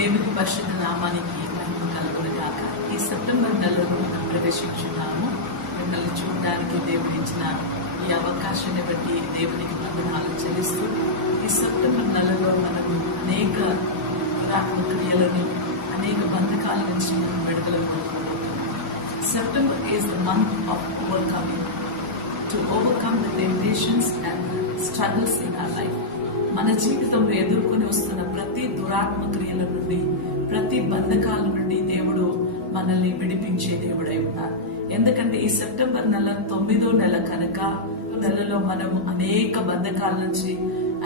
దేవుని పరిశుద్ధ నామానికి మహిమ కలుగునుగాక. ఈ సెప్టెంబర్ నెలలో మనం ప్రవేశించున్నాము. మిమ్మల్ని చూడడానికి దేవుడు ఇచ్చిన ఈ అవకాశాన్ని బట్టి దేవునికి వందనాలు చెల్లిస్తూ ఈ సెప్టెంబర్ నెలలో మనము అనేక పురాతన క్రియలను, అనేక బంధకాల నుంచి మనం విడుదల పొందుకోబోతున్నాం. September is the month of overcoming, to overcome the temptations and struggles in our life. మన జీవితంలో ఎదుర్కొని వస్తున్న ప్రతి దురాత్మ క్రియల నుండి, ప్రతి బంధకాల నుండి దేవుడు మనల్ని విడిపించే దేవుడై ఉన్నారు. ఎందుకంటే ఈ సెప్టెంబర్ నెల 9వ నెల కనుక, నెలలో మనము అనేక బంధకాల నుంచి,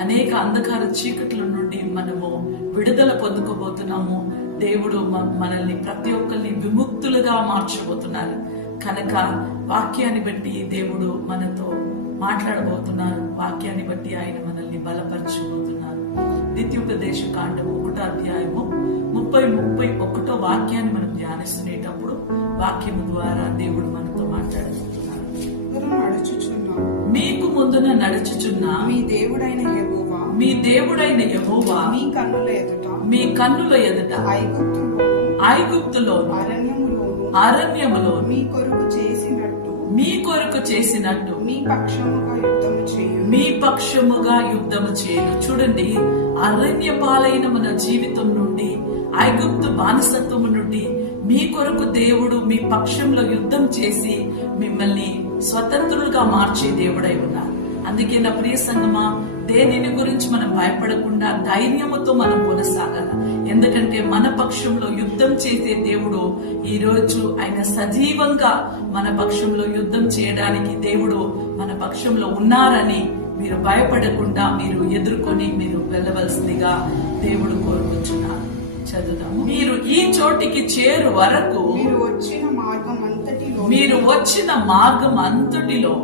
అనేక అంధకార చీకట్ల నుండి మనము విడుదల పొందుకోబోతున్నాము. దేవుడు మనల్ని ప్రతి ఒక్కరిని విముక్తులుగా మార్చబోతున్నారు కనుక వాక్యాన్ని బట్టి దేవుడు మనతో మాట్లాడబోతున్నారు. వాక్యాన్ని బట్టి ఆయన మనల్ని బలపరచబోతున్నారు. ద్వితీయోపదేశ కాండము 1వ అధ్యాయము 30-31 వాక్యాన్ని మనం ధ్యానిస్తునేటప్పుడు వాక్యము ద్వారా దేవుడు మనతో మాట్లాడబోతున్నారు. మీకు ముందున నడుచుచున్న మీ దేవుడైన యెహోవా మీ కన్నుల ఎదుట ఐగుప్తులో అరణ్యములో మీ కొరకు చేసినట్టు మీ పక్షముగా యుద్ధము చేయను. చూడండి, అరణ్య పాలైన మన జీవితం నుండి, ఐగుప్తు బానిసత్వము నుండి మీ కొరకు దేవుడు మీ పక్షంలో యుద్ధం చేసి మిమ్మల్ని స్వతంత్రులుగా మార్చే దేవుడై ఉన్నారు. అందుకే నా ప్రియ సంగమా, దేనిని గురించి మనం భయపడకుండా ధైర్యముతో మనం కొనసాగాల. ఎందుకంటే మన పక్షంలో యుద్ధం చేసే దేవుడు ఈ రోజు ఆయన సజీవంగా మన పక్షంలో యుద్ధం చేయడానికి దేవుడు మన పక్షంలో ఉన్నారని మీరు భయపడకుండా మీరు ఎదుర్కొని మీరు వెళ్ళవలసిందిగా దేవుడు కోరుకుంటున్నారు. చదువుదాము. మీరు ఈ చోటికి చేరు వరకు మీరు వచ్చిన మార్గం అంతటిలో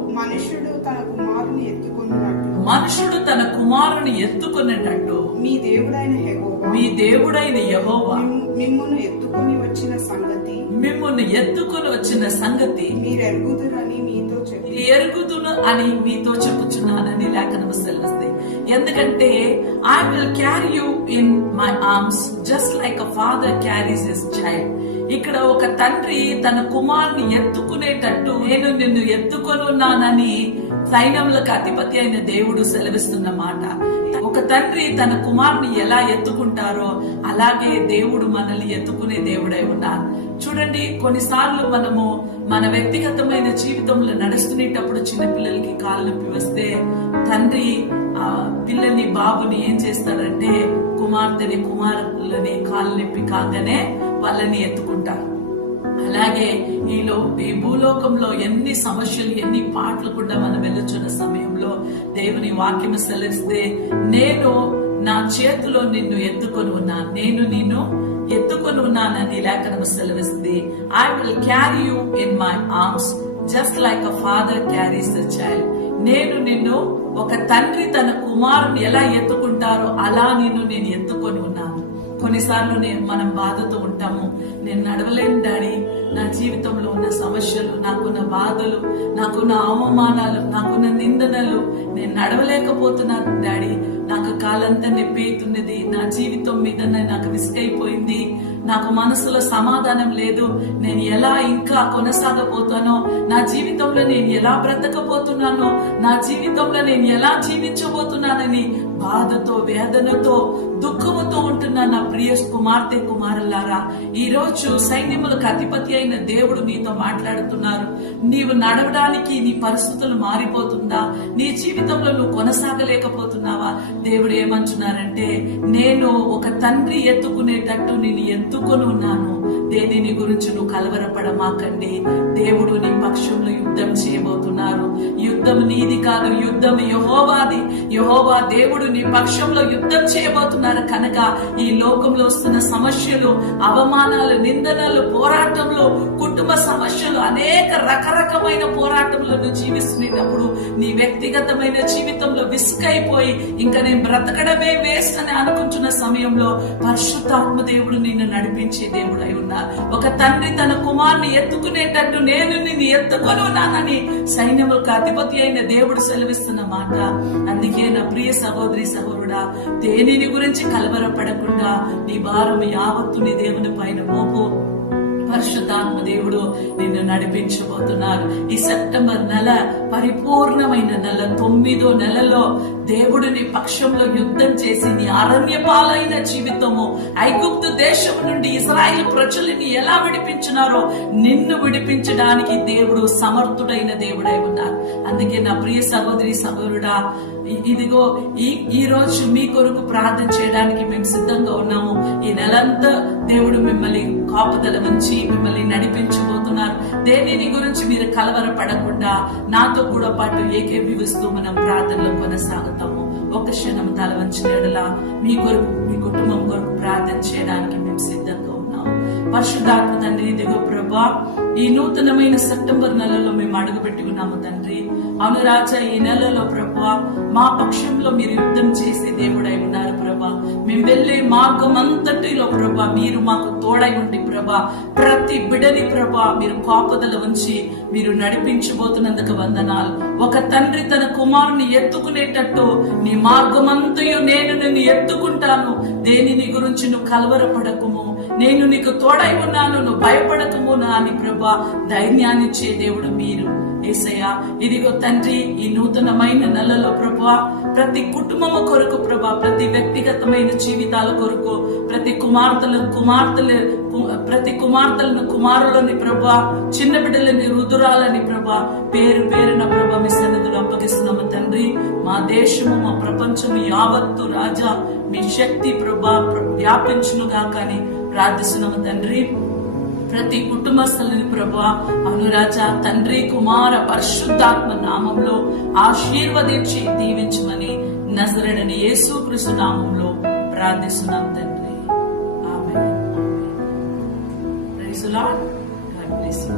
మనుషుడు తన కుమారుని ఎత్తుకునేటట్టు మీ దేవుడైన యెహోవా మిమ్మును ఎత్తుకొని వచ్చిన సంగతి ఎరుగుదును అని మీతో చెప్పుచున్నానని లేఖనము సెలవిస్తాయి. ఎందుకంటే I will carry you in my arms just like a father carries his child. ఇక్కడ ఒక తండ్రి తన కుమారుని ఎత్తుకునేటట్టు నేను నిన్ను ఎత్తుకొని ఉన్నానని సైన్యములకు అధిపతి అయిన దేవుడు సెలవిస్తున్న మాట. ఒక తండ్రి తన కుమారుని ఎలా ఎత్తుకుంటారో అలాగే దేవుడు మనల్ని ఎత్తుకునే దేవుడై ఉన్నారు. చూడండి, కొన్నిసార్లు మనము మన వ్యక్తిగతమైన జీవితంలో నడుస్తునేటప్పుడు చిన్నపిల్లలకి కాళ్ళు నొప్పి వస్తే తండ్రి ఆ పిల్లల్ని, బాబుని ఏం చేస్తారంటే కుమార్తెని, కుమారులని కాళ్ళు నొప్పి కాగానే వాళ్ళని ఎత్తుకుంటారు. అలాగే ఈ భూలోకంలో ఎన్ని సమస్యలు, ఎన్ని పాటలు కూడా మనం వెళ్ళుచున్న సమయంలో దేవుని వాక్యం సెలవిస్తే, నేను నా చేతిలో నిన్ను ఎత్తుకొని ఉన్నాను, నేను నిన్ను ఎత్తుకొని ఉన్నానని లేఖనం సెలవిస్తుంది. I will carry you in my arms just like a father carries the child. నేను నిన్ను, ఒక తండ్రి తన కుమారుని ఎలా ఎత్తుకుంటారో అలా నేను ఎత్తుకొని ఉన్నాను. కొన్నిసార్లు మనం బాధతో ఉంటాము. నేను నడవలేను డాడీ, నా జీవితంలో ఉన్న సమస్యలు, నాకున్న బాధలు, నాకున్న అవమానాలు, నాకున్న నిందనలు, నేను నడవలేకపోతున్నాను డాడీ, నాకు కాలంతా నొప్పి అవుతున్నది, నా జీవితం మీద నాకు విసుగైపోయింది, నాకు మనసులో సమాధానం లేదు, నేను ఎలా ఇంకా కొనసాగపోతానో, నా జీవితంలో నేను ఎలా బ్రతకపోతున్నానో, నా జీవితంలో నేను ఎలా జీవించబోతున్నానని బాధతో, వేదనతో, దుఃఖముతో ఉంటున్న నా ప్రియ కుమార్తె, కుమారులారా, ఈ రోజు సైన్యములకు అధిపతి అయిన దేవుడు నీతో మాట్లాడుతున్నారు. నీవు నడవడానికి నీ పరిస్థితులు మారిపోతుందా? నీ జీవితంలో నువ్వు కొనసాగలేకపోతున్నావా? దేవుడు ఏమంటున్నారంటే, నేను ఒక తండ్రి ఎత్తుకునేటట్టు నేను ఎత్తుకొని ఉన్నాను. దేనిని గురించి నువ్వు కలవరపడమాకండి. దేవుడు నీ పక్షంలో యుద్ధం చేయబోతున్నారు. యుద్ధం నీది కాదు, యుద్ధం యెహోవాది. యెహోవా దేవుడు నీ పక్షంలో యుద్ధం చేయబోతున్నారు కనుక ఈ లోకంలో వస్తున్న సమస్యలు, అవమానాలు, నిందనలు, పోరాటంలో, కుటుంబ సమస్యలు, అనేక రకరకమైన పోరాటంలో నువ్వు జీవిస్తున్నప్పుడు నీ వ్యక్తిగతమైన జీవితంలో విసుకైపోయి ఇంకా నేను బ్రతకడమే వేస్ట్ అని అనుకుంటున్న సమయంలో పరిశుద్ధాత్మ దేవుడు నిన్ను నడిపించే దేవుడై ఉన్నారు. ఒక తండ్రి తన కుమారుని ఎత్తుకునేటట్టు నేను నిన్ను ఎత్తుకొని ఉన్నానని సైన్యములకు అధిపతి అయిన దేవుడు సెలవిస్తున్న మాట. అందుకే నా ప్రియ సహోదరి సహోదరుడా, దేనిని గురించి కలవరపడకుండా నీ భారం యావత్తు నీ దేవుని పైన మోపు. పరిశుద్ధాత్మ దేవుడు నిన్ను నడిపించబోతున్నారు. ఈ సెప్టెంబర్ నెల పరిపూర్ణమైన నెల. 9వ నెలలో దేవుడు నీ పక్షంలో యుద్ధం చేసి నీ అరణ్యపాలైన జీవితము, ఐగుప్తు దేశం నుండి ఇశ్రాయేలు ప్రజలని ఎలా విడిపించినారో నిన్ను విడిపించడానికి దేవుడు సమర్థుడైన దేవుడై ఉన్నారు. అందుకే నా ప్రియ సహోదరి సహోదరుడా, ఇదిగో ఈ రోజు మీ కొరకు ప్రార్థన చేయడానికి మేము సిద్ధంగా ఉన్నాము. ఈ నెలంతా దేవుడు మిమ్మల్ని కాపుదల ఉంచి మిమ్మల్ని నడిపించబోతున్నారు. దేనిని గురించి మీరు కలవరపడకుండా నాతో కూడా పాటు ఏకీభవిస్తూ మనం ప్రార్థనలో కొనసాగుతాము. ఒక క్షణం తల వంచిన ఎడల మీ కొరకు, మీ కుటుంబం కొరకు ప్రార్థన చేయడానికి మేము సిద్ధంగా ఉన్నాము. పరిశుద్ధాత్మ తండ్రి, ఇదిగో ప్రభా, ఈ నూతనమైన సెప్టెంబర్ నెలలో మేము అడుగుపెట్టి ఉన్నాము తండ్రి. అవును రాజా, ఈ నెలలో ప్రభా మా పక్షంలో మీరు యుద్ధం చేసే దేవుడై ఉన్నారు ప్రభా. మేము వెళ్లే మార్గం అంతటిలో ప్రభా మీరు మాకు తోడై ఉండి ప్రభా ప్రతి బిడని ప్రభా మీరు కాపుదల ఉంచి మీరు నడిపించబోతున్నందుకు వందనాలు. ఒక తండ్రి తన కుమారుని ఎత్తుకునేటట్టు నీ మార్గమంతయు నేను నిన్ను ఎత్తుకుంటాను, దేనిని గురించి నువ్వు కలవరపడకుము, నేను నీకు తోడై ఉన్నాను, నువ్వు భయపడకము నా అని ప్రభా ధైర్యాన్ని ఇచ్చే దేవుడు మీరు యేసయ్యా. ఇదిగో తండ్రి, ఈ నూతనమైన నెలలో ప్రభా ప్రతి కుటుంబము కొరకు ప్రభా, ప్రతి వ్యక్తిగతమైన జీవితాల కొరకు, ప్రతి కుమార్తెలను కుమారులని ప్రభా, చిన్న బిడ్డలని రుదురాలని ప్రభా, పేరు పేరున ప్రభా మీ సన్నిధిలో అప్పగిస్తున్నాము తండ్రి. మా దేశము, మా ప్రపంచము యావత్తు రాజా మీ శక్తి ప్రభా వ్యాపించునుగా కానీ ప్రార్థిస్తున్నాము తండ్రి. ప్రతి కుటుంబస్తులని ప్రభా అనురాజా తండ్రి కుమార పరిశుద్ధాత్మ నామంలో ఆశీర్వదించి దీవించమని నజరేయుడైన యేసుక్రీస్తు నామంలో ప్రార్థిస్తున్నాం తండ్రి. ఆమేన్. Praise the lord. God bless you.